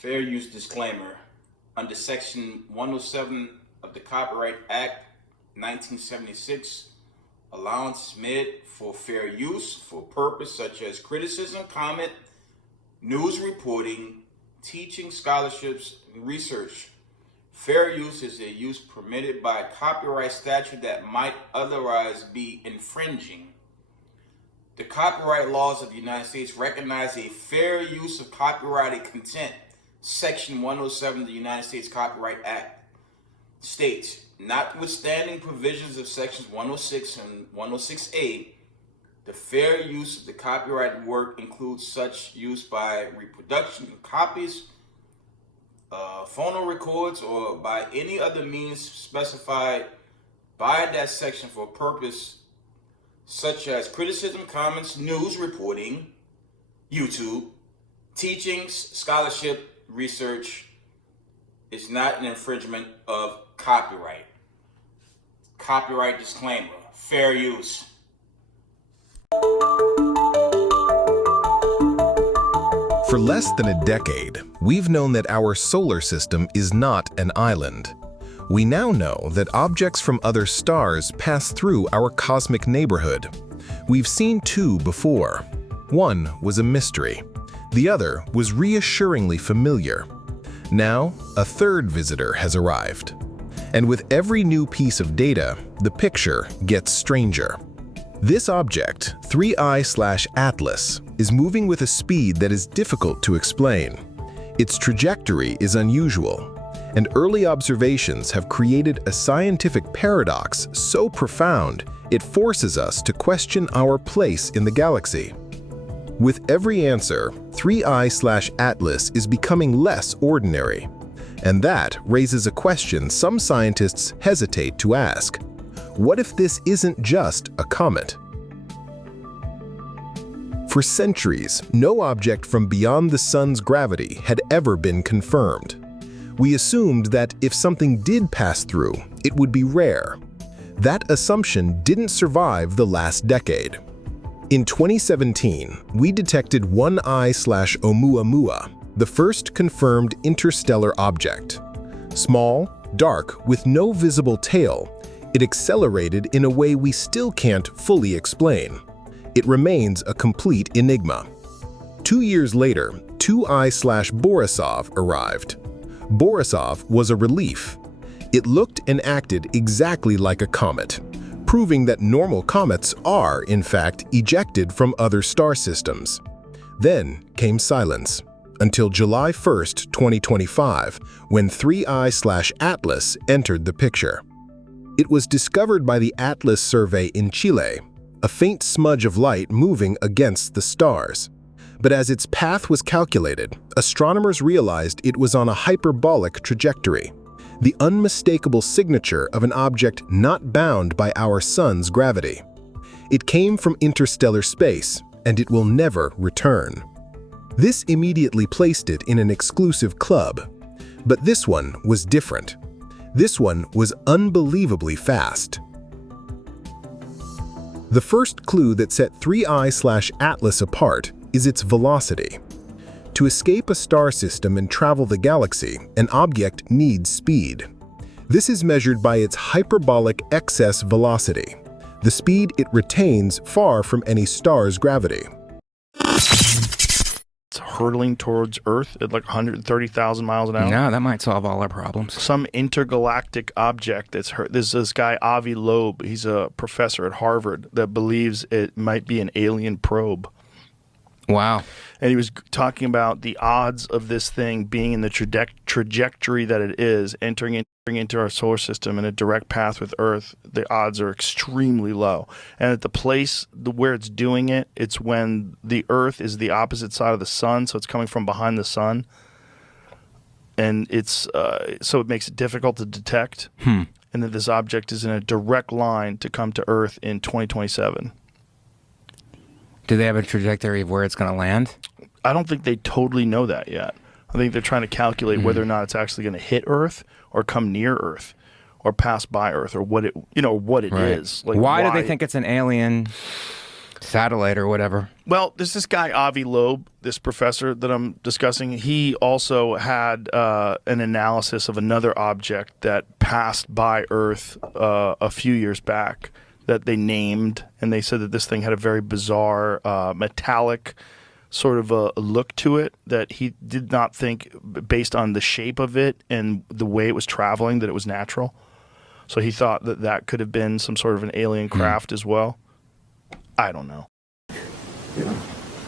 Fair use disclaimer. Under Section 107 of the Copyright Act 1976, allowance is made for fair use for purpose such as criticism, comment, news reporting, teaching, scholarships, and research. Fair use is a use permitted by copyright statute that might otherwise be infringing. The copyright laws of the United States recognize a fair use of copyrighted content. Section 107 of the United States Copyright Act states, notwithstanding provisions of sections 106 and 106A, the fair use of the copyrighted work includes such use by reproduction of copies, phonorecords, or by any other means specified by that section for a purpose such as criticism, comments, news reporting, YouTube, teachings, scholarship, research. Is not an infringement of copyright. Copyright disclaimer, fair use. For less than a decade, we've known that our solar system is not an island. We now know that objects from other stars pass through our cosmic neighborhood. We've seen two before. One was a mystery. The other was reassuringly familiar. Now, a third visitor has arrived. And with every new piece of data, the picture gets stranger. This object, 3I/Atlas, is moving with a speed that is difficult to explain. Its trajectory is unusual, and early observations have created a scientific paradox so profound it forces us to question our place in the galaxy. With every answer, 3I/Atlas is becoming less ordinary, and that raises a question some scientists hesitate to ask. What if this isn't just a comet? For centuries, no object from beyond the sun's gravity had ever been confirmed. We assumed that if something did pass through, it would be rare. That assumption didn't survive the last decade. In 2017, we detected 1I/Oumuamua, the first confirmed interstellar object. Small, dark, with no visible tail, it accelerated in a way we still can't fully explain. It remains a complete enigma. 2 years later, 2I/Borisov arrived. Borisov was a relief. It looked and acted exactly like a comet, proving that normal comets are, in fact, ejected from other star systems. Then came silence, until July 1st, 2025, when 3I/Atlas entered the picture. It was discovered by the Atlas survey in Chile, a faint smudge of light moving against the stars. But as its path was calculated, astronomers realized it was on a hyperbolic trajectory, the unmistakable signature of an object not bound by our sun's gravity. It came from interstellar space, and it will never return. This immediately placed it in an exclusive club. But this one was different. This one was unbelievably fast. The first clue that set 3I/Atlas apart is its velocity. To escape a star system and travel the galaxy, an object needs speed. This is measured by its hyperbolic excess velocity, the speed it retains far from any star's gravity. It's hurtling towards Earth at like 130,000 miles an hour. No, that might solve all our problems. Some intergalactic object that's hurt. There's this guy, Avi Loeb. He's a professor at Harvard that believes it might be an alien probe. Wow. And he was talking about the odds of this thing being in the trajectory that it is, entering into our solar system in a direct path with Earth. The odds are extremely low. And at the place where it's doing it, it's when the Earth is the opposite side of the sun, so it's coming from behind the sun. And it's so it makes it difficult to detect. And that this object is in a direct line to come to Earth in 2027. Do they have a trajectory of where it's going to land? I don't think they totally know that yet. I think they're trying to calculate whether or not it's actually going to hit Earth or come near Earth or pass by Earth or what it is. Like why do they think it's an alien? satellite or whatever. Well, there's this guy, Avi Loeb, this professor that I'm discussing. He also had an analysis of another object that passed by Earth a few years back that they named, and they said that this thing had a very bizarre metallic sort of a look to it that he did not think, based on the shape of it and the way it was traveling, that it was natural. So he thought that that could have been some sort of an alien craft as well. I don't know. Yeah.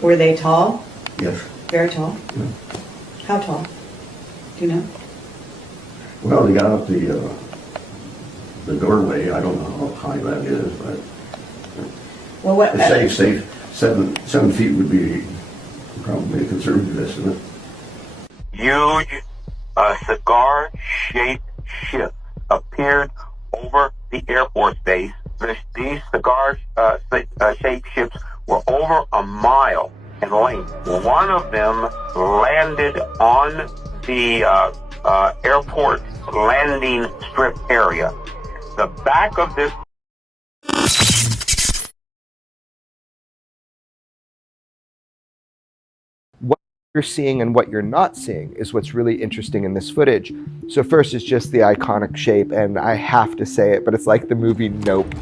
Were they tall? Yes. Very tall? Yeah. How tall? Do you know? Well, they got up the doorway. I don't know how high that is, but Well, what? safe. 7 feet would be probably a conservative estimate. Huge cigar-shaped ship appeared over the Air Force base. These cigar-shaped ships were over a mile in length. One of them landed on the airport landing strip area. The back of this what you're seeing and what you're not seeing is what's really interesting in this footage. So first is just the iconic shape, and I have to say it, but it's like the movie Nope.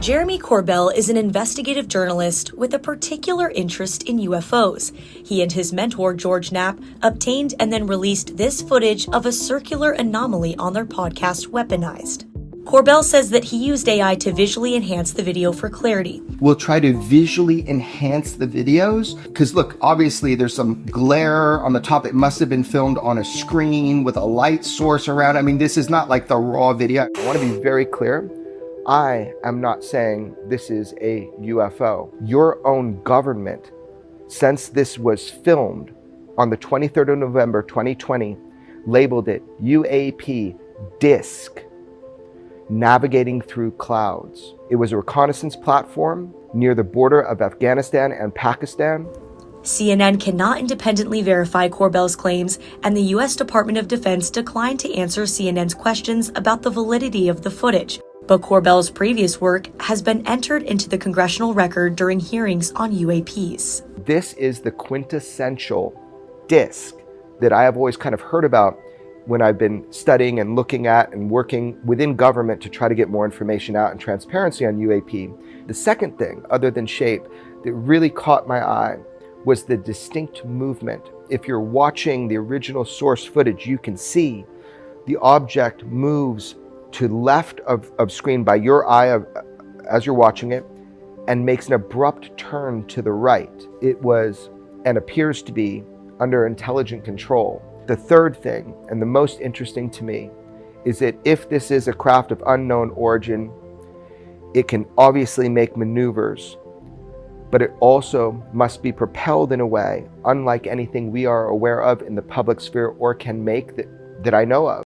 Jeremy Corbell is an investigative journalist with a particular interest in UFOs. He and his mentor, George Knapp, obtained and then released this footage of a circular anomaly on their podcast, Weaponized. Corbell says that he used AI to visually enhance the video for clarity. We'll try to visually enhance the videos, because look, obviously there's some glare on the top. It must have been filmed on a screen with a light source around. I mean, this is not like the raw video. I want to be very clear. I am not saying this is a UFO. Your own government, since this was filmed on the 23rd of November, 2020, labeled it UAP disc, navigating through clouds. It was a reconnaissance platform near the border of Afghanistan and Pakistan. CNN cannot independently verify Corbell's claims, and the U.S. Department of Defense declined to answer CNN's questions about the validity of the footage. But Corbell's previous work has been entered into the congressional record during hearings on UAPs. This is the quintessential disc that I have always kind of heard about when I've been studying and looking at and working within government to try to get more information out and transparency on UAP. The second thing, other than shape, that really caught my eye was the distinct movement. If you're watching the original source footage, you can see the object moves to left of screen by your eye as you're watching it, and makes an abrupt turn to the right. It was and appears to be under intelligent control. The third thing, and the most interesting to me, is that if this is a craft of unknown origin, it can obviously make maneuvers, but it also must be propelled in a way unlike anything we are aware of in the public sphere or can make that I know of.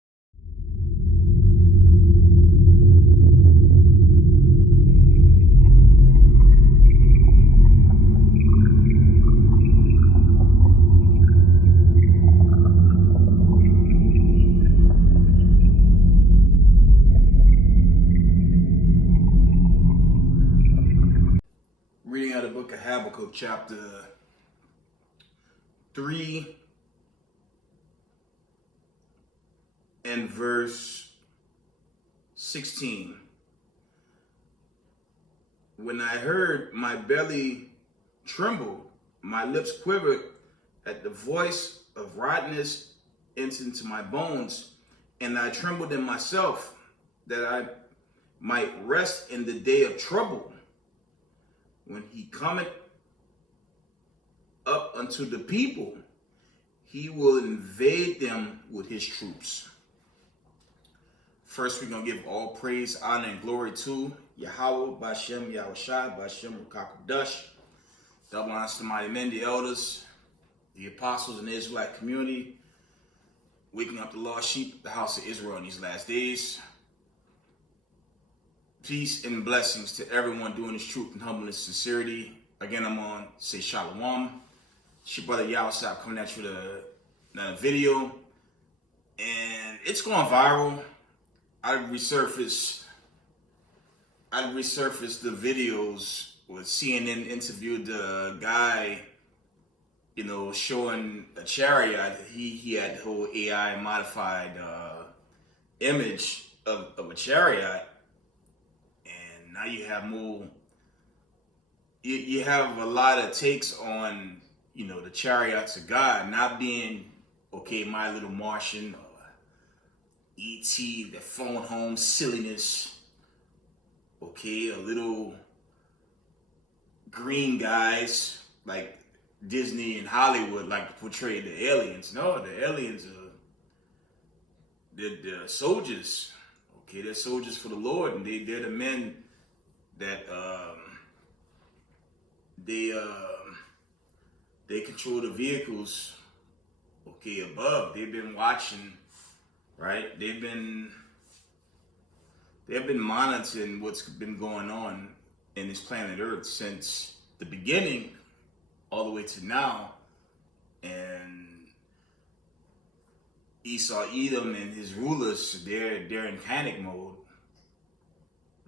Reading out of the book of Habakkuk, chapter 3 and verse 16. When I heard, my belly trembled, my lips quivered at the voice of rottenness entered into my bones, and I trembled in myself, that I might rest in the day of trouble. When he cometh up unto the people, he will invade them with his troops. First, we're going to give all praise, honor, and glory to Yahweh, Bashem, Yahawashi, Bashem, Rukakadosh. Double honors to mighty men, the elders, the apostles, and the Israelite community, waking up the lost sheep of the house of Israel in these last days. Peace and blessings to everyone doing this truth and humbleness and sincerity. Again, I'm on Say Shalom. It's your brother Yahawashi coming at you with another video. And it's going viral. I resurfaced I resurfaced the videos where CNN interviewed the guy, you know, showing a chariot. He had the whole AI modified image of a chariot, and now you have more. You have a lot of takes on, you know, the chariots of God not being, okay, My Little Martian or E.T., the phone home silliness, okay, a little green guys like Disney and Hollywood like to portray the aliens. No, the aliens are they're soldiers, okay, they're soldiers for the Lord, and they're the men that they control the vehicles, okay, above. They've been watching, right? They've been monitoring what's been going on in this planet Earth since the beginning all the way to now. And Esau, Edom, and his rulers, they're in panic mode,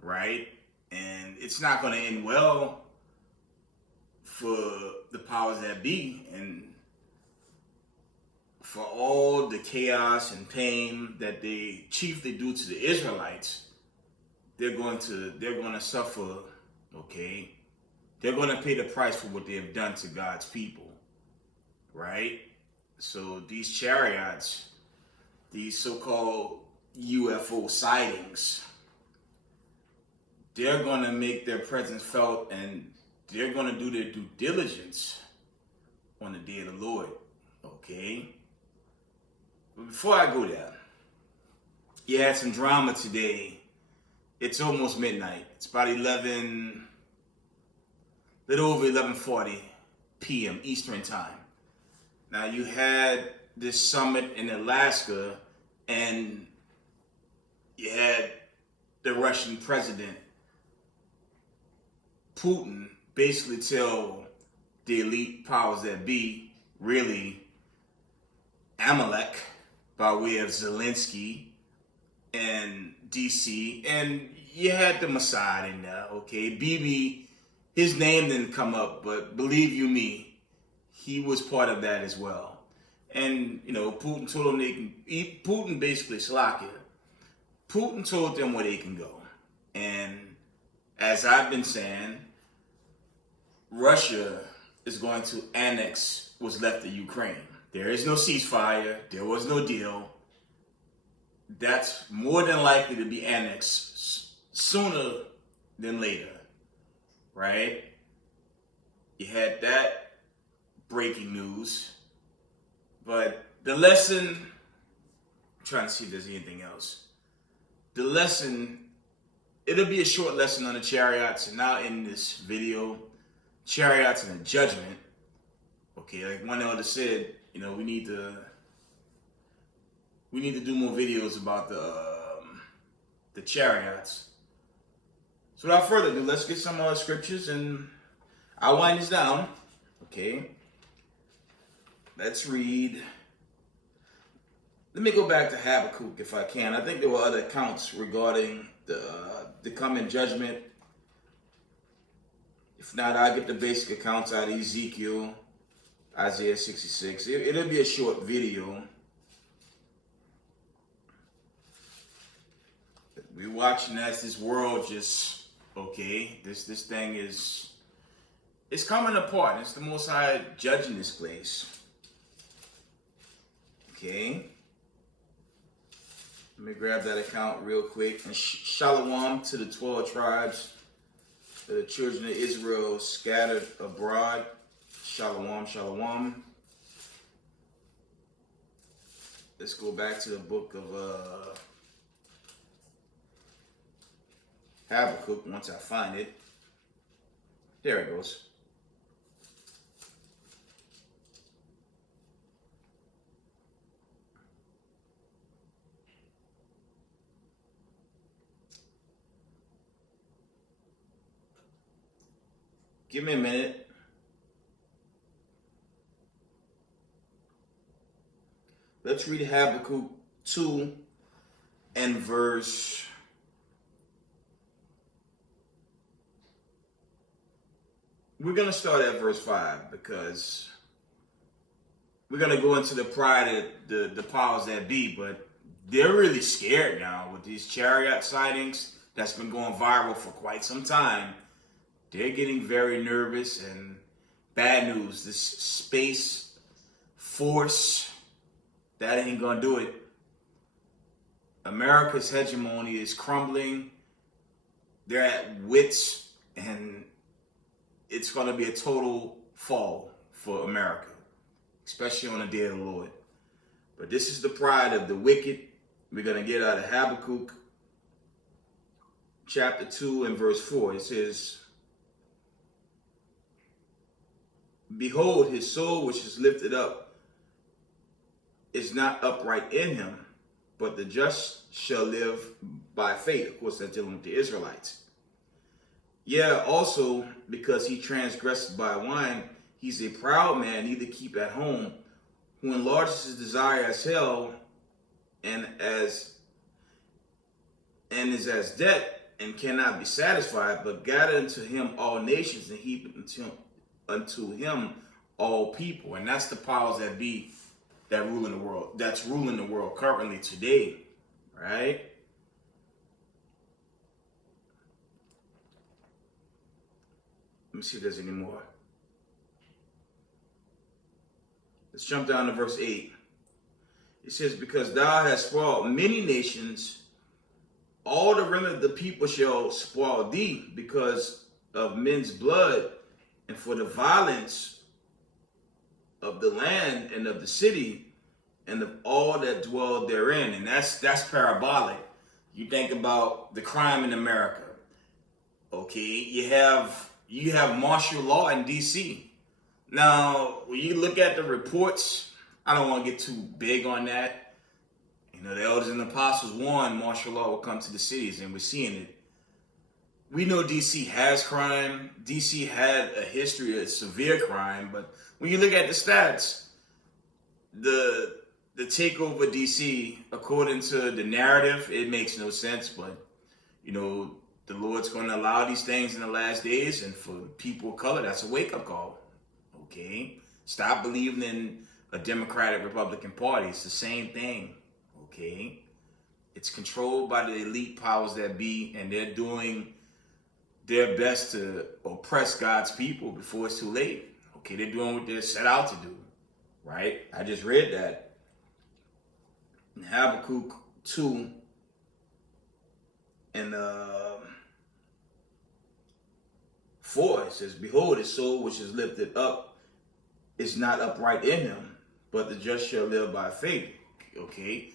right? And it's not going to end well for the powers that be, and for all the chaos and pain that they chiefly do to the Israelites. They're going to suffer, okay? They're going to pay the price for what they have done to God's people, right? So these chariots, these so-called UFO sightings, they're going to make their presence felt, and they're going to do their due diligence on the day of the Lord, okay? But before I go there, you had some drama today. It's almost midnight. It's about little over 11:40 p.m. Eastern time. Now you had this summit in Alaska, and you had the Russian president, Putin, basically tell the elite powers that be, really, Amalek, by way of Zelensky and DC, and you had the Mossad in there, okay? Bibi, his name didn't come up, but believe you me, he was part of that as well. And, you know, Putin told them they can, Putin basically, Slovakia, Putin told them where they can go. And as I've been saying, Russia is going to annex what's left of Ukraine. There is no ceasefire. There was no deal. That's more than likely to be annexed sooner than later, right? You had that breaking news. But the lesson, I'm trying to see if there's anything else. The lesson, it'll be a short lesson on the chariots, and now in this video, chariots and the judgment. Okay, like one elder said, you know, we need to do more videos about the chariots. So without further ado, let's get some scriptures, and I'll wind this down. Okay, let's read. Let me go back to Habakkuk if I can. I think there were other accounts regarding the coming judgment. If not, I'll get the basic accounts out of Ezekiel, Isaiah 66. It'll be a short video. We're watching as this world just, okay, this thing is, it's coming apart. It's the Most High judging this place. Okay. Let me grab that account real quick. And shalom to the 12 tribes, to the children of Israel scattered abroad. Shalom, shalom. Let's go back to the book of Habakkuk once I find it. There it goes. Give me a minute. Let's read Habakkuk 2 and verse we're going to start at verse 5 because we're going to go into the pride of the powers that be, but they're really scared now with these chariot sightings that's been going viral for quite some time. They're getting very nervous, and bad news, this space force, that ain't going to do it. America's hegemony is crumbling. They're at wits, and it's going to be a total fall for America, especially on the day of the Lord. But this is the pride of the wicked. We're going to get out of Habakkuk chapter 2 and verse 4. It says, behold, his soul which is lifted up is not upright in him, but the just shall live by faith. Of course, that's dealing with the Israelites. Yeah, also, because he transgressed by wine, he's a proud man, neither keep at home, who enlarges his desire as hell, and is as debt, and cannot be satisfied, but gather unto him all nations, and heap unto him all people. And that's the powers that be that rule in the world, that's ruling the world currently today, right? Let me see if there's any more. Let's jump down to verse 8. It says, because thou hast spoiled many nations, all the remnant of the people shall spoil thee because of men's blood and for the violence of the land and of the city and of all that dwell therein. And that's parabolic. You think about the crime in America. Okay, you have martial law in DC. Now, when you look at the reports, I don't want to get too big on that. You know, the elders and apostles warned martial law will come to the cities, and we're seeing it. We know DC has crime. DC had a history of severe crime, but when you look at the stats, the takeover of DC, according to the narrative, it makes no sense, but, you know, the Lord's going to allow these things in the last days, and for people of color, that's a wake-up call. Okay? Stop believing in a Democratic Republican Party. It's the same thing. Okay? It's controlled by the elite powers that be, and they're doing their best to oppress God's people before it's too late. Okay? They're doing what they're set out to do. Right? I just read that. In Habakkuk 2 and 4, it says, behold, his soul which is lifted up is not upright in him, but the just shall live by faith. Okay?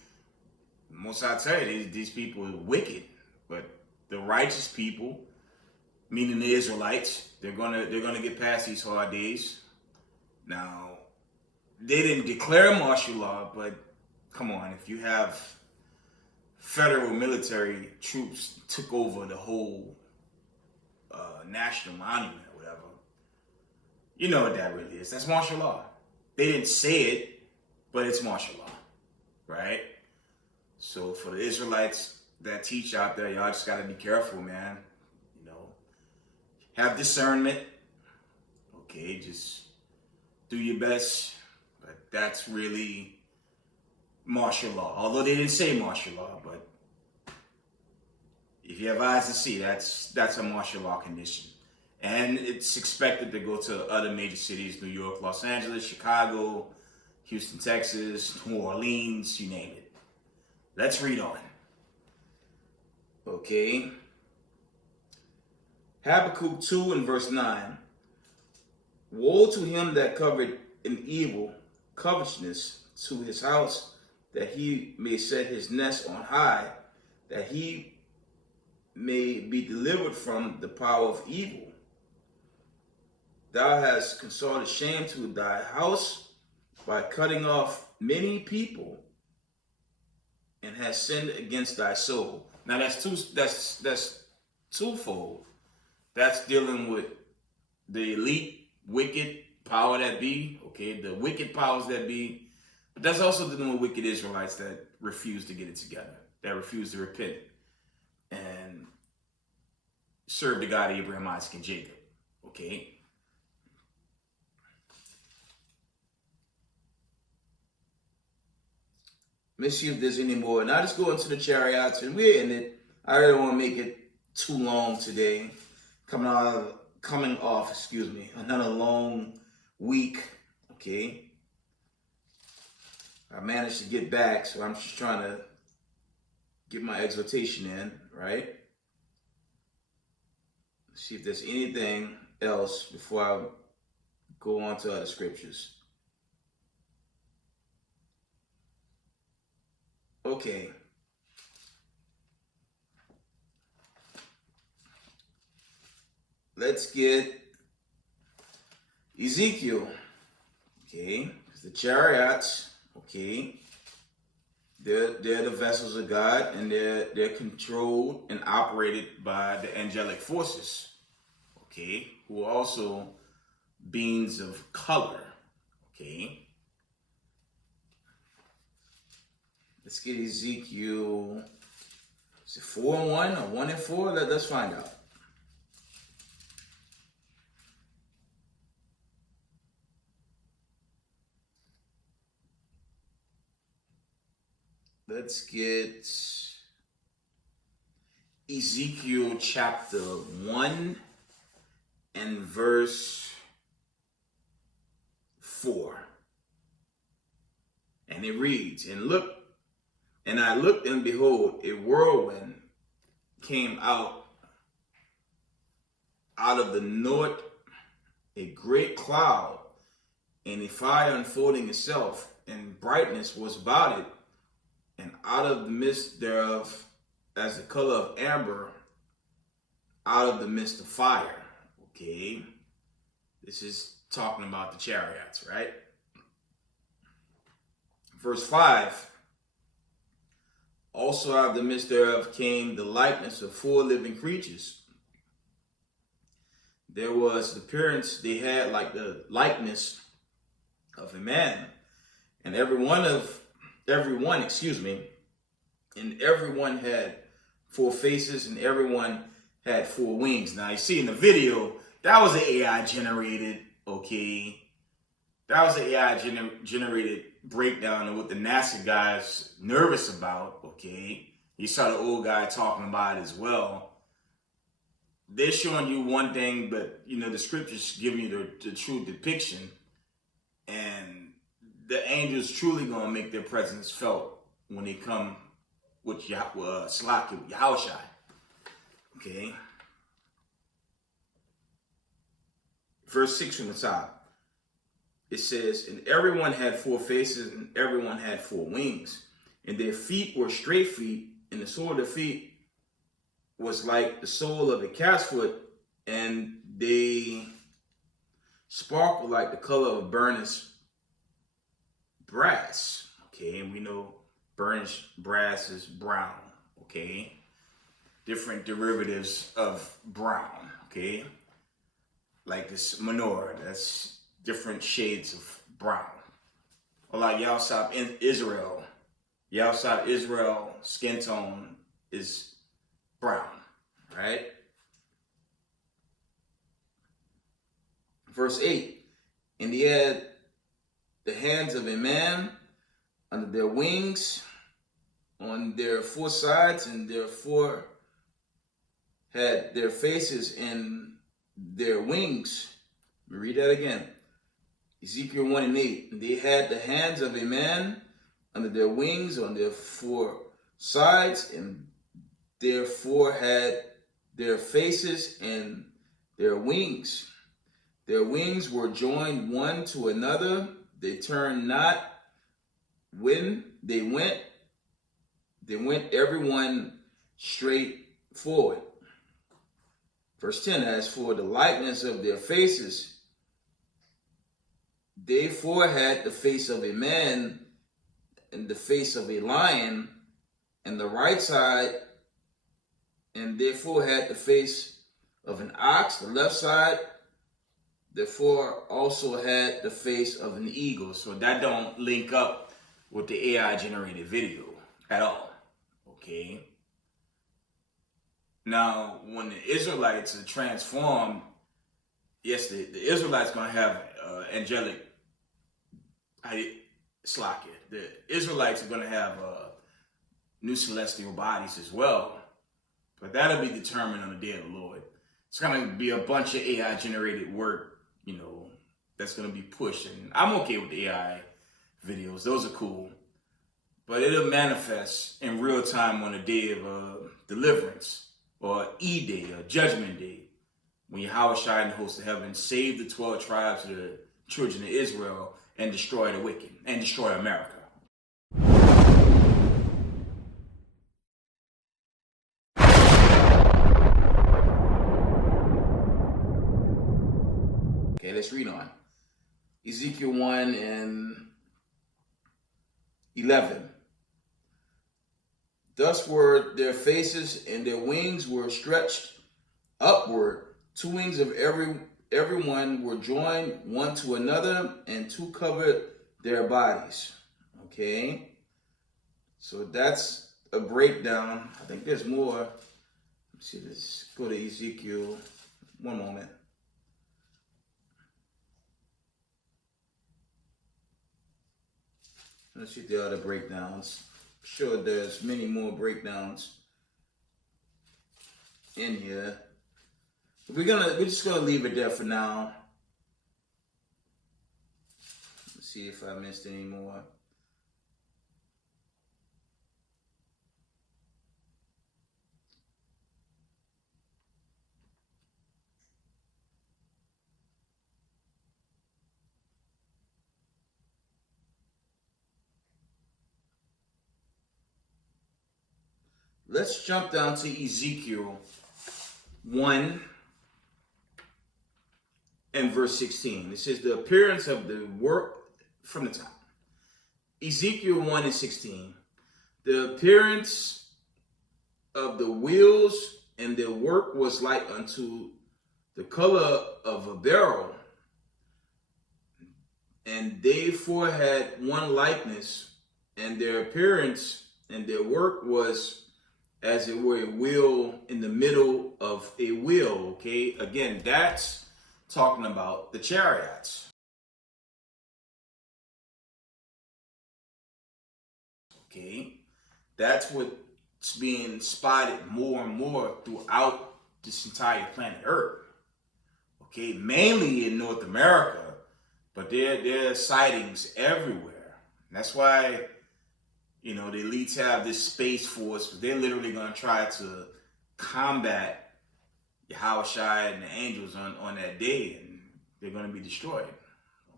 Most I tell you, these people are wicked, but the righteous people, meaning the Israelites, they're gonna get past these hard days. Now, they didn't declare martial law, but come on, if you have federal military troops took over the whole national monument or whatever, you know what that really is. That's martial law. They didn't say it, but it's martial law, right? So for the Israelites that teach out there, y'all just got to be careful, man. You know, have discernment. Okay, just do your best. But that's really martial law. Although they didn't say martial law, but if you have eyes to see, that's a martial law condition. And it's expected to go to other major cities, New York, Los Angeles, Chicago, Houston, Texas, New Orleans, you name it. Let's read on. Okay. Habakkuk 2 and verse 9. Woe to him that covered an evil covetousness to his house, that he may set his nest on high, that he may be delivered from the power of evil. Thou hast consorted shame to thy house by cutting off many people, and hast sinned against thy soul. Now that's twofold. That's dealing with the elite, wicked power that be, okay, the wicked powers that be, but that's also dealing with wicked Israelites that refuse to get it together, that refuse to repent and serve the God of Abraham, Isaac, and Jacob, okay? Let me see if there's any more. Now let's go into the chariots, and we're in it. I really don't want to make it too long today. Coming off, another long week. Okay. I managed to get back, so I'm just trying to get my exhortation in, right? Let's see if there's anything else before I go on to other scriptures. Okay. Let's get Ezekiel. Okay. The chariots, okay. They're the vessels of God, and they're controlled and operated by the angelic forces, okay, who are also beings of color, okay. Let's get Ezekiel. Is it 4-1 or 1-4? Let's find out. Let's get Ezekiel chapter 1 and verse 4. And it reads, and I looked, and behold, a whirlwind came out of the north, a great cloud, and a fire unfolding itself, and brightness was about it, and out of the midst thereof, as the color of amber, out of the midst of fire. Okay, this is talking about the chariots, right? Verse 5. Also out of the midst thereof came the likeness of 4 living creatures. There was the appearance, they had like the likeness of a man. And everyone had 4 faces, and everyone had 4 wings. Now you see in the video, that was an AI generated, okay? That was an AI generated breakdown of what the NASA guy's nervous about, okay? You saw the old guy talking about it as well. They're showing you one thing, but the scriptures giving you the true depiction, and the angels truly gonna make their presence felt when they come with Yahawashi. Okay. Verse 6 from the top. It says, and everyone had 4 faces, and everyone had 4 wings, and their feet were straight feet, and the sole of their feet was like the sole of a cat's foot, and they sparkled like the color of burnished brass. Okay, and we know burnished brass is brown. Okay, different derivatives of brown. Okay, like this menorah, that's different shades of brown. Or like Yahawashi in Israel. Yahawashi Israel skin tone is brown, right? Verse 8, and he had the hands of a man under their wings, on their 4 sides, and their 4 had their faces in their wings. Let me read that again. Ezekiel 1:8. And they had the hands of a man under their wings, on their 4 sides, and therefore had their faces and their wings. Their wings were joined one to another. They turned not when they went. They went everyone straight forward. Verse 10, as for the likeness of their faces, they 4 had the face of a man and the face of a lion, and the right side, and therefore had the face of an ox. The left side, therefore, also had the face of an eagle. So that don't link up with the AI generated video at all. Okay. Now, when the Israelites are transformed, yes, the Israelites gonna have angelic Slakia. The Israelites are going to have new celestial bodies as well, but that'll be determined on the day of the Lord. It's going to be a bunch of AI generated work, that's going to be pushed. And I'm okay with the AI videos. Those are cool. But it'll manifest in real time on the day of deliverance, or E-Day, or Judgment Day, when Yahawashi and the host of heaven save the 12 tribes of the children of Israel and destroy the wicked and destroy America. Okay, let's read on. Ezekiel 1 and 11. Thus were their faces, and their wings were stretched upward. 2 wings of every one were joined one to another, and 2 covered their bodies. Okay, so that's a breakdown. I think there's more. Let's see, let's go to Ezekiel. One moment. Let's see the other breakdowns. Sure, there's many more breakdowns in here. We're just gonna leave it there for now. Let's see if I missed any more. Let's jump down to Ezekiel 1 and verse 16. It says the appearance of the work from the top. Ezekiel 1 and 16. The appearance of the wheels and their work was like unto the color of a beryl, and they four had one likeness, and their appearance and their work was as it were a wheel in the middle of a wheel. Okay, again, that's talking about the chariots. Okay, that's what's being spotted more and more throughout this entire planet Earth. Okay, mainly in North America, but there are sightings everywhere. And that's why, the elites have this space force, but they're literally going to try to combat Yahawashi and the angels on that day, and they're going to be destroyed.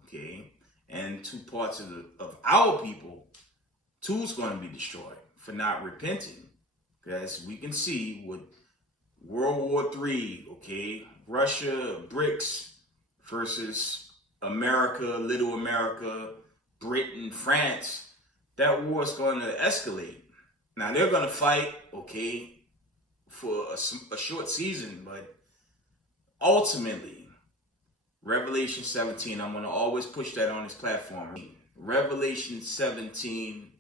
Okay, and 2 parts of our people, 2's going to be destroyed for not repenting, because we can see with World War III, okay, Russia, BRICS versus America, Little America, Britain, France. That war is going to escalate. Now they're going to fight, okay, for a short season, but ultimately, Revelation 17, I'm going to always push that on this platform. Revelation 17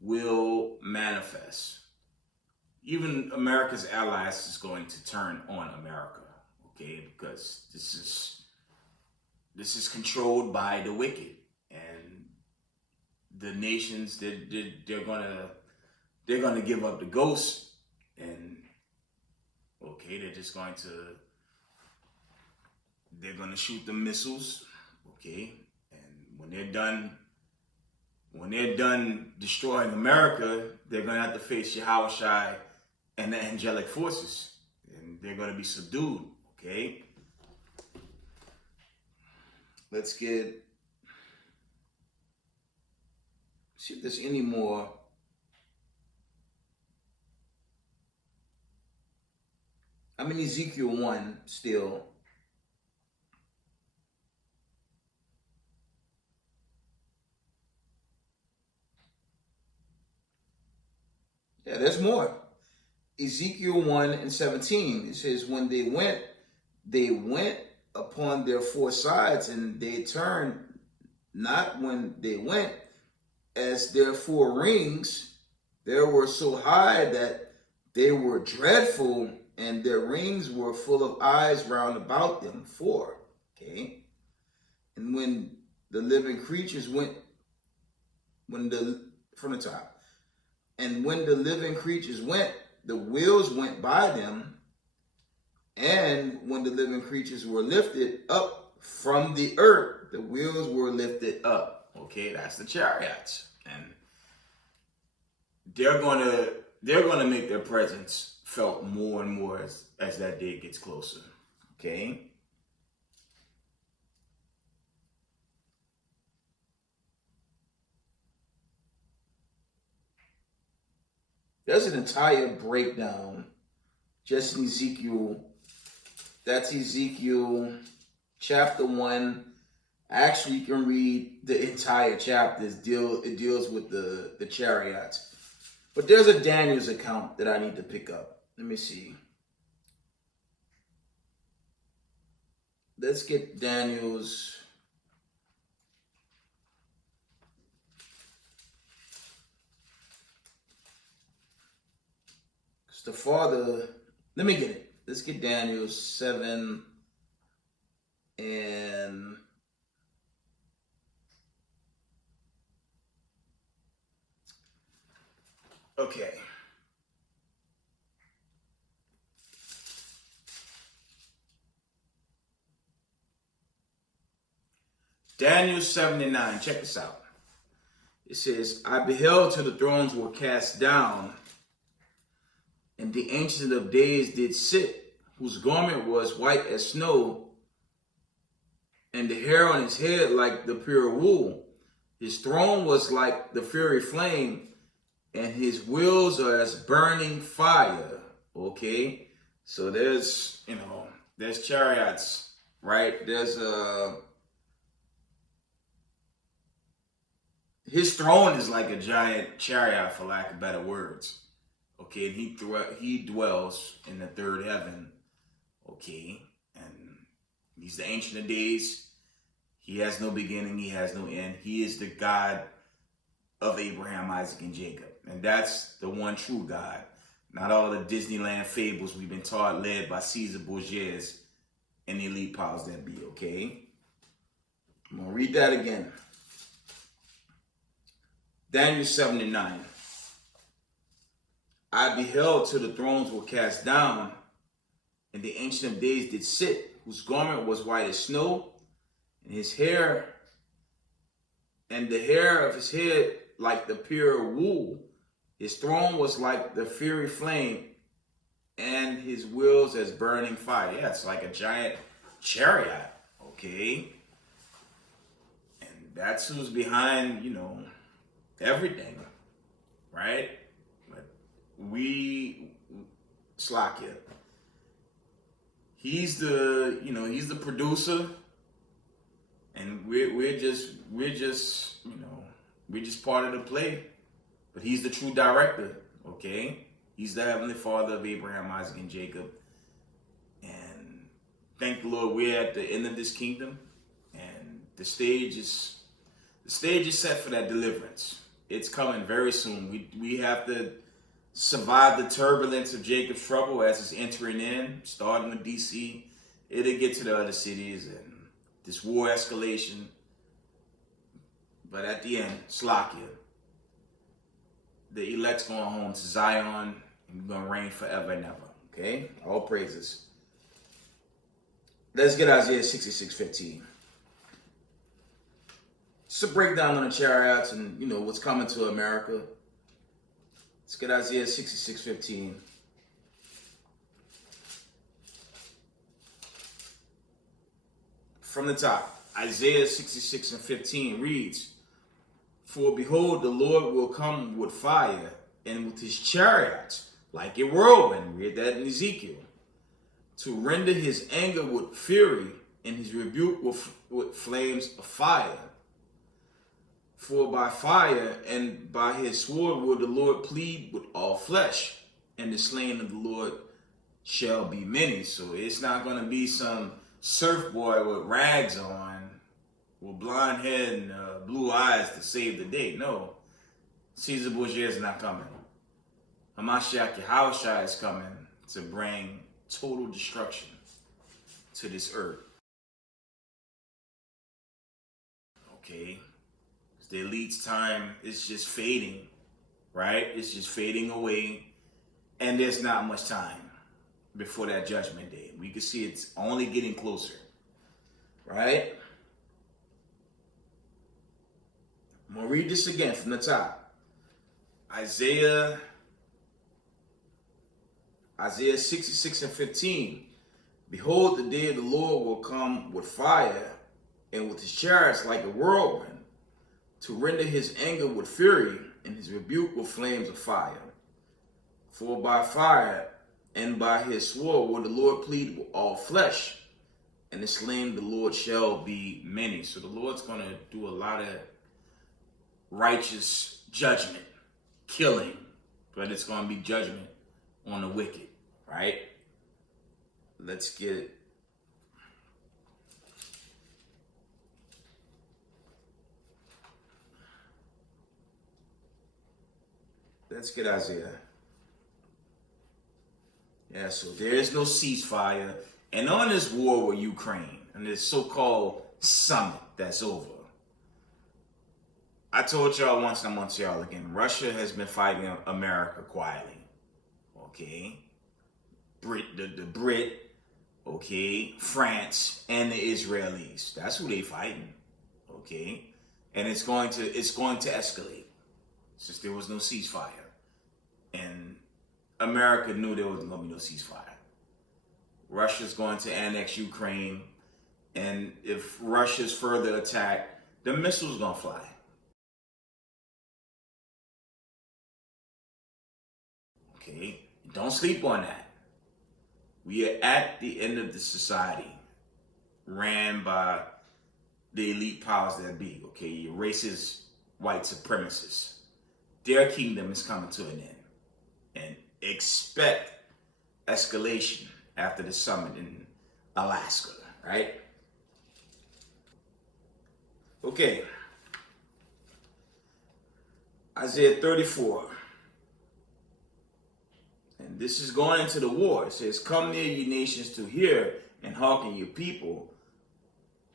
will manifest. Even America's allies is going to turn on America, okay, because this is controlled by the wicked, and the nations they're gonna give up the ghost, and okay, they're gonna shoot the missiles, okay, and when they're done destroying America, they're gonna have to face Yahawashi and the angelic forces, and they're gonna be subdued, okay. Let's see if there's any more. I'm in Ezekiel 1 still. Yeah, there's more. Ezekiel 1 and 17. It says, when they went upon their 4 sides, and they turned not when they went, as their 4 rings, they were so high that they were dreadful, and their rings were full of eyes round about them. 4. Okay. And when the living creatures went from the top. And when the living creatures went, the wheels went by them. And when the living creatures were lifted up from the earth, the wheels were lifted up. Okay, that's the chariots. And they're gonna make their presence felt more and more as that day gets closer. Okay. There's an entire breakdown just in Ezekiel. That's Ezekiel chapter 1. Actually, you can read the entire chapter. It deals with the chariots. But there's a Daniel's account that I need to pick up. Let me see. Let's get Daniel's. Because the father, let me get it. Let's get Daniel 7 and okay. Daniel 79, check this out. It says, I beheld till the thrones were cast down, and the Ancient of Days did sit, whose garment was white as snow, and the hair on his head like the pure wool. His throne was like the fiery flame, and his wheels are as burning fire. Okay, so there's chariots, right? There's his throne is like a giant chariot, for lack of better words. Okay, and he dwells in the third heaven. Okay, and he's the Ancient of Days. He has no beginning, he has no end. He is the God of Abraham, Isaac, and Jacob. And that's the one true God. Not all the Disneyland fables we've been taught, led by Caesar Borgia and the elite powers that be, okay? I'm going to read that again. Daniel 79. I beheld till the thrones were cast down, and the Ancient of Days did sit, whose garment was white as snow, and his hair, and the hair of his head like the pure wool. His throne was like the fiery flame, and his wheels as burning fire. Yeah, it's like a giant chariot, okay? And that's who's behind, everything, right? But Slakia, he's the producer, and we're just part of the play. But he's the true director, okay? He's the Heavenly Father of Abraham, Isaac, and Jacob. And thank the Lord, we're at the end of this kingdom, and the stage is set for that deliverance. It's coming very soon. We have to survive the turbulence of Jacob's trouble as it's entering in, starting with DC. It'll get to the other cities and this war escalation. But at the end, Slakia, the elect's going home to Zion, and we're going to reign forever and ever. Okay? All praises. Let's get Isaiah 66:15. It's a breakdown on the chariots and, what's coming to America. Let's get Isaiah 66:15. From the top, Isaiah 66:15 reads, For behold, the Lord will come with fire, and with his chariots like a whirlwind. Read that in Ezekiel. To render his anger with fury, and his rebuke with flames of fire. For by fire and by his sword will the Lord plead with all flesh, and the slain of the Lord shall be many. So it's not going to be some surf boy with rags on, with blonde hair and blue eyes to save the day. No, Caesar Borgia is not coming. Hamashiach Yahawashi is coming to bring total destruction to this earth. Okay, The elite's time is just fading, right? It's just fading away. And there's not much time before that judgment day. We can see it's only getting closer, right? I'm going to read this again from the top. Isaiah 66:15. Behold, the day of the Lord will come with fire, and with his chariots like a whirlwind, to render his anger with fury, and his rebuke with flames of fire. For by fire and by his sword will the Lord plead with all flesh, and the slain of the Lord shall be many. So the Lord's going to do a lot of righteous judgment, killing, but it's going to be judgment on the wicked, right? Let's get it. Let's get Isaiah. Yeah, so there is no ceasefire. And on this war with Ukraine, and this so-called summit that's over, I told y'all once, and I'm going to tell y'all again, Russia has been fighting America quietly. Okay? The Brit, okay, France, and the Israelis. That's who they fighting. Okay? And it's going to escalate since there was no ceasefire. And America knew there wasn't going to be no ceasefire. Russia's going to annex Ukraine, and if Russia's further attacked, the missiles going to fly. Okay? Don't sleep on that. We are at the end of the society ran by the elite powers that be, okay? Your racist white supremacists. Their kingdom is coming to an end. And expect escalation after the summit in Alaska, right? Okay. Isaiah 34. And this is going into the war. It says, come near, ye nations, to hear, and hearken, your people.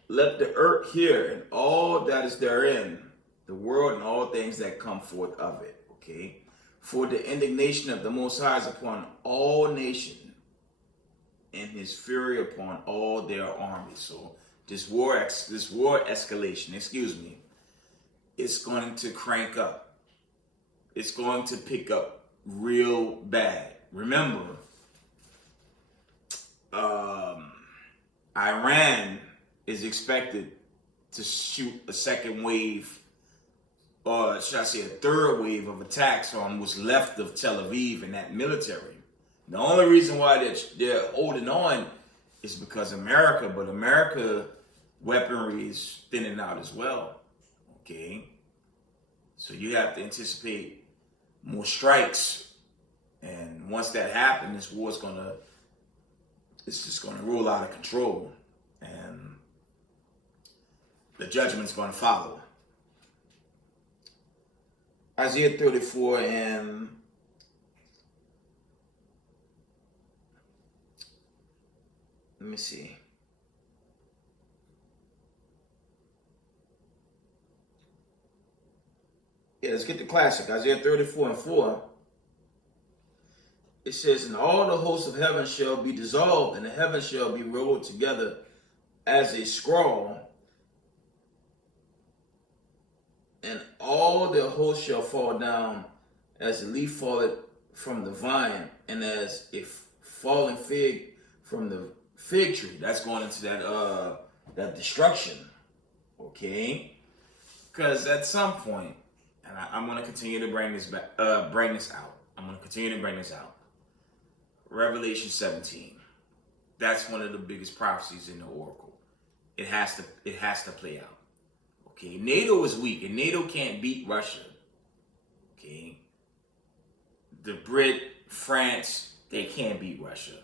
Let the earth hear, and all that is therein, the world and all things that come forth of it. Okay? For the indignation of the Most High is upon all nations, and his fury upon all their armies. So this war escalation, it's going to crank up. It's going to pick up real bad. Remember, Iran is expected to shoot a second wave, or should I say a third wave of attacks on what's left of Tel Aviv and that military. The only reason why they're holding on is because America, but America weaponry is thinning out as well, okay? So you have to anticipate more strikes. And once that happens, this war's it's just gonna roll out of control, and the judgment's gonna follow. Isaiah 34 and let me see. Yeah, let's get the classic. Isaiah 34 and 4. It says, and all the hosts of heaven shall be dissolved, and the heavens shall be rolled together as a scroll, and all their hosts shall fall down as a leaf falleth from the vine, and as a falling fig from the fig tree. That's going into that destruction, okay? Because at some point, and I'm going to continue to bring this out. I'm going to continue to bring this out. Revelation 17. That's one of the biggest prophecies in the oracle. It has to play out. Okay, NATO is weak, and NATO can't beat Russia. Okay, the Brit, France, they can't beat Russia.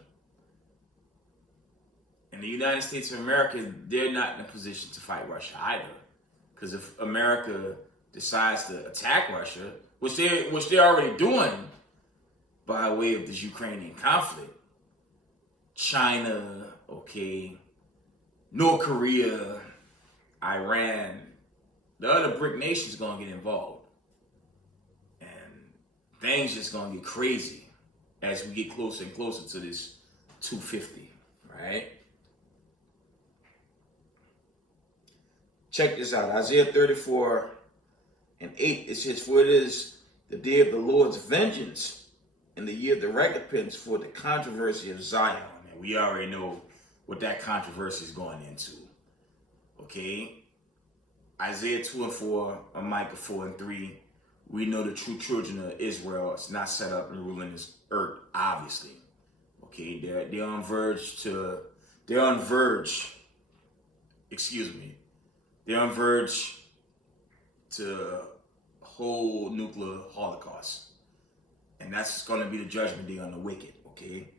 And the United States of America, they're not in a position to fight Russia either. Because if America decides to attack Russia, which they're already doing by way of this Ukrainian conflict, China, okay, North Korea, Iran, the other BRIC nations gonna get involved, and things just gonna get crazy as we get closer and closer to this 250, right? Check this out, Isaiah 34:8. It says, "For it is the day of the Lord's vengeance, and the year of the recompense for the controversy of Zion." And we already know what that controversy is going into. Okay? Isaiah 2:4, or Micah 4:3. We know the true children of Israel is not set up and ruling this earth, obviously. Okay, they're on verge, to whole nuclear holocaust. And that's going to be the judgment day on the wicked, okay?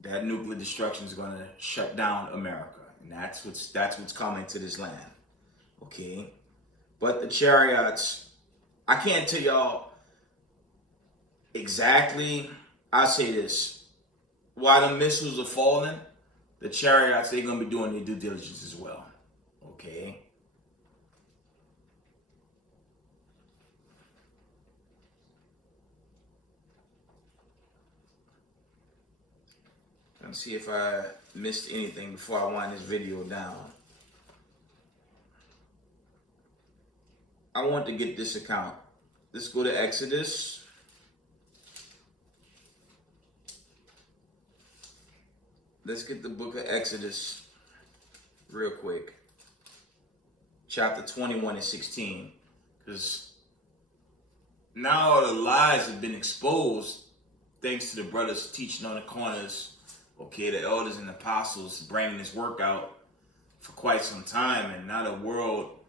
That nuclear destruction is going to shut down America. And that's what's coming to this land, okay? But the chariots, I can't tell y'all exactly. I'll say this. While the missiles are falling, the chariots, they're going to be doing their due diligence as well, okay? Let's see if I missed anything before I wind this video down. I want to get this account. Let's go to Exodus. Let's get the book of Exodus real quick. Chapter 21-16. Because now all the lies have been exposed thanks to the brothers teaching on the corners. Okay, the elders and apostles bringing this work out for quite some time, and now the world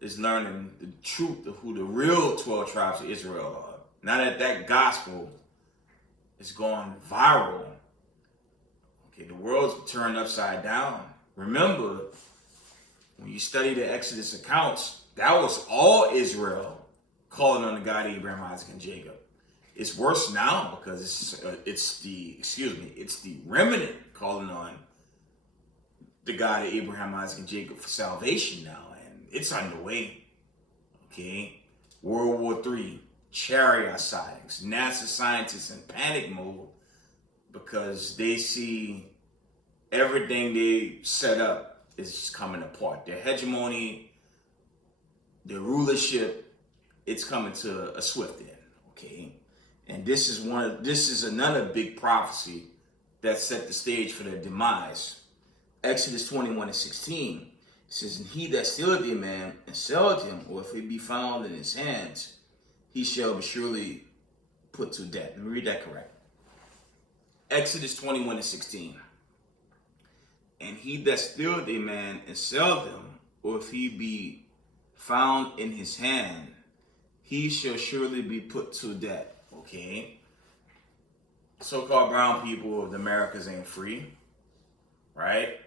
is learning the truth of who the real 12 tribes of Israel are. Now that that gospel is going viral, okay, the world's turned upside down. Remember, when you study the Exodus accounts, that was all Israel calling on the God of Abraham, Isaac, and Jacob. It's worse now because it's the remnant calling on the God of Abraham, Isaac, and Jacob for salvation now, and it's underway. Okay, World War III, chariot sightings, NASA scientists in panic mode because they see everything they set up is coming apart. Their hegemony, their rulership, it's coming to a swift end. Okay. And this is another big prophecy that set the stage for their demise. Exodus 21:16 says, "And he that stealeth a man and selleth him, or if he be found in his hands, he shall be surely put to death." Let me read that correct. Exodus 21:16. "And he that stealeth a man and selleth him, or if he be found in his hand, he shall surely be put to death." Okay, so-called brown people of the Americas ain't free, right?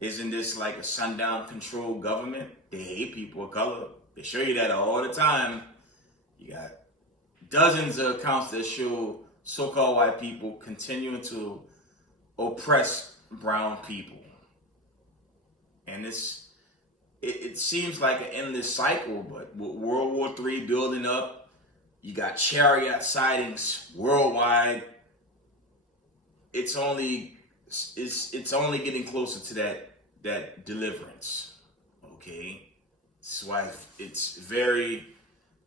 Isn't this like a sundown controlled government? They hate people of color. They show you that all the time. You got dozens of accounts that show so-called white people continuing to oppress brown people. And it seems like an endless cycle, but with World War III building up, you got chariot sightings worldwide. It's only getting closer to that deliverance. Okay, this is why it's very,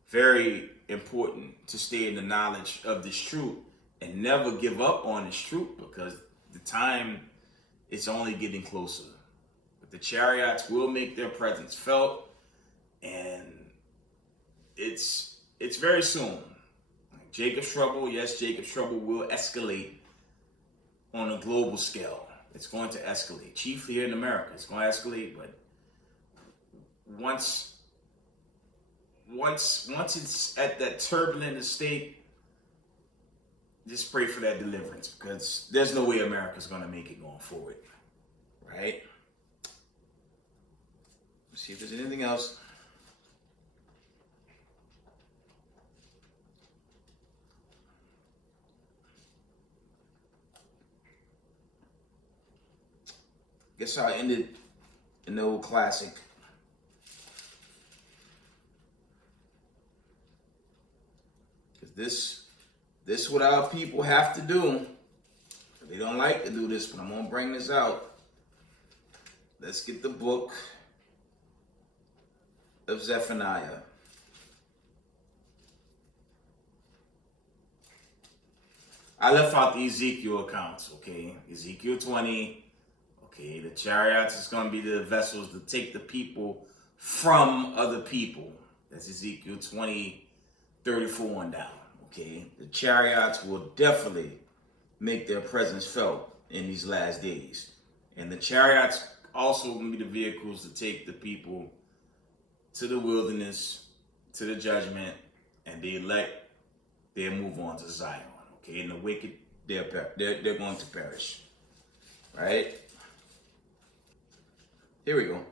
very important to stay in the knowledge of this truth and never give up on this truth, because the time it's only getting closer. But the chariots will make their presence felt, and it's very soon. Jacob's trouble, yes, Jacob's trouble will escalate on a global scale. It's going to escalate. Chiefly here in America, it's going to escalate. But once it's at that turbulent state, just pray for that deliverance, because there's no way America's going to make it going forward, right? Let's see if there's anything else. Guess how I ended an old classic. This what our people have to do. They don't like to do this, but I'm gonna bring this out. Let's get the book of Zephaniah. I left out the Ezekiel accounts, okay? Ezekiel 20, okay? The chariots is going to be the vessels to take the people from other people. That's Ezekiel 20, 34 on down, okay? The chariots will definitely make their presence felt in these last days. And the chariots also going to be the vehicles to take the people to the wilderness, to the judgment, and the elect, they'll move on to Zion. Okay, and the wicked, they're going to perish. Right? Here we go.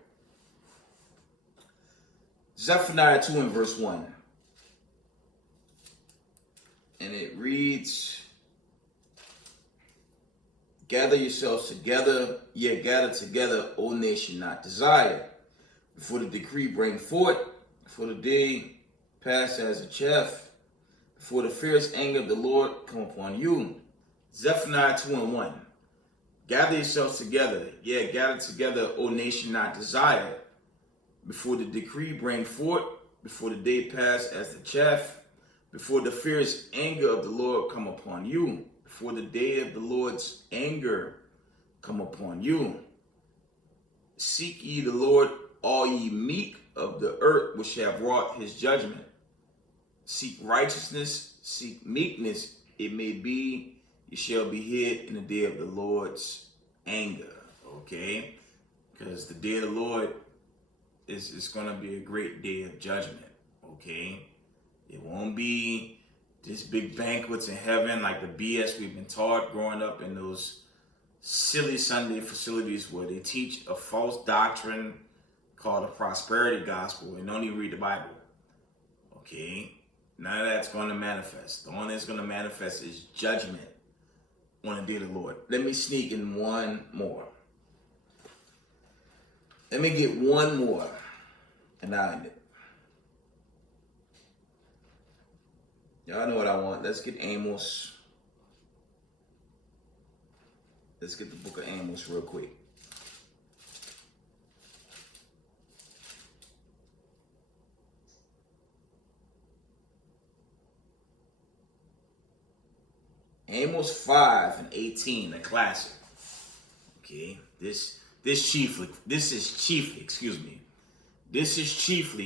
Zephaniah 2 and verse 1. And it reads, gather yourselves together, yea, gather together, O nation not desired. Before the decree bring forth, before the day pass as a chaff, before the fierce anger of the Lord come upon you. Zephaniah 2 and 1. Gather yourselves together, yea, gather together, O nation not desired. Before the decree bring forth, before the day pass as the chaff, before the fierce anger of the Lord come upon you, before the day of the Lord's anger come upon you. Seek ye the Lord, all ye meek of the earth, which have wrought his judgment. Seek righteousness, seek meekness, it may be you shall be hid in the day of the Lord's anger. Okay? Because the day of the Lord is going to be a great day of judgment. Okay? It won't be this big banquets in heaven like the BS we've been taught growing up in those silly Sunday facilities where they teach a false doctrine called the prosperity gospel and don't even read the Bible. Okay? None of that's going to manifest. The only that's going to manifest is judgment on the day of the Lord. Let me sneak in one more. Let me get one more and I'll end it. Y'all know what I want. Let's get Amos. Let's get the book of Amos real quick. Amos 5 and 18, a classic. Okay, this is chiefly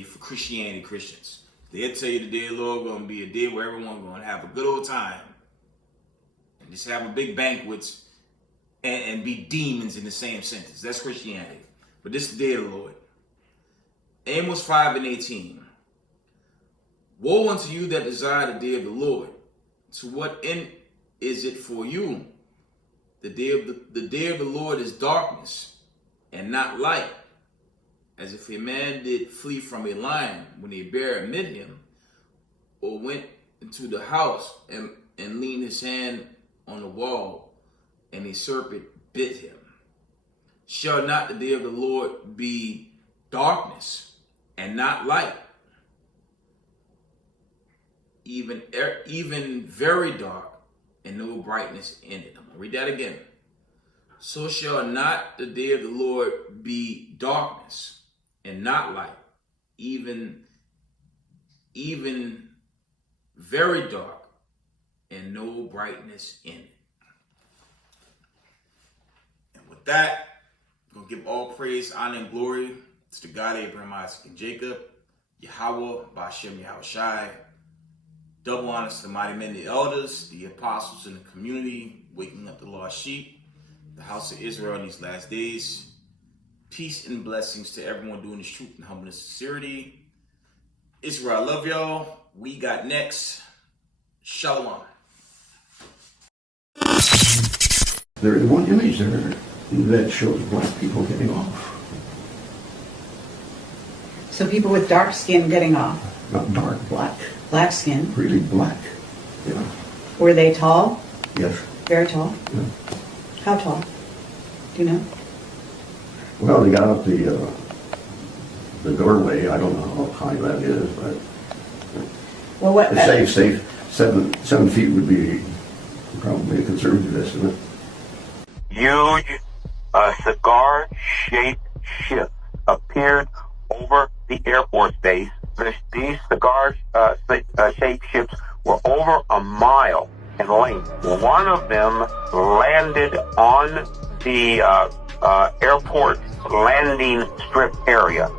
for Christianity Christians. They'll tell you the day of the Lord going to be a day where everyone's going to have a good old time and just have a big banquets and be demons in the same sentence. That's Christianity. But this is the day of the Lord. Amos 5 and 18. Woe unto you that desire the day of the Lord. To what end is it for you? The day of the Lord is darkness and not light. As if a man did flee from a lion when a bear amid him, or went into the house and leaned his hand on the wall, and a serpent bit him. Shall not the day of the Lord be darkness and not light, even very dark, and no brightness in it? I'm going to read that again. So shall not the day of the Lord be darkness and not light, even very dark, and no brightness in it. And with that, I'm going to give all praise, honor, and glory to the God of Abraham, Isaac, and Jacob, Yahweh, Ba'ashem, Yahawashi. Double honors to the mighty men, the elders, the apostles in the community, waking up the lost sheep, the house of Israel in these last days. Peace and blessings to everyone doing this truth and humbleness and sincerity. Israel, I love y'all. We got next. Shalom. There is one image there that shows black people getting off. So people with dark skin getting off. Not dark, black. Black skin. Really black. Yeah. Were they tall? Yes. Very tall? Yeah. How tall? Do you know? Well, they got out the doorway. I don't know how high that is, but Well, what? say 7 feet would be probably a conservative estimate. Huge cigar-shaped ships appeared over the Air Force Base. These cigar-shaped ships were over a mile in length. One of them landed on the airport landing strip area.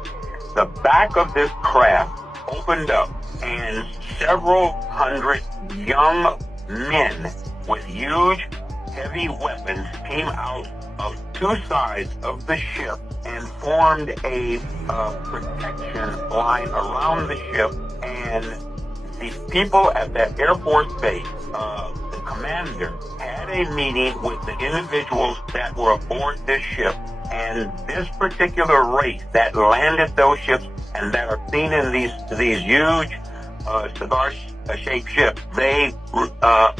The back of this craft opened up, and several hundred young men with huge, heavy weapons came out of two sides of the ship and formed a protection line around the ship. And the people at that Air Force base, the commander, had a meeting with the individuals that were aboard this ship. And this particular race that landed those ships and that are seen in these huge cigar-shaped ships, they are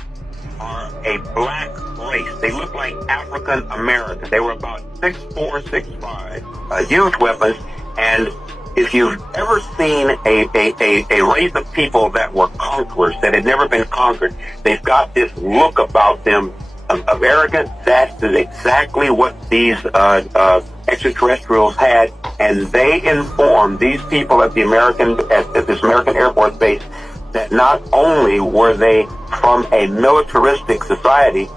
a black race. They look like African Americans. They were about 6'4", 6'5", huge weapons. And if you've ever seen a race of people that were conquerors, that had never been conquered, they've got this look about them of arrogance. That is exactly what these extraterrestrials had, and they informed these people at this American Air Force base that not only were they from a militaristic society,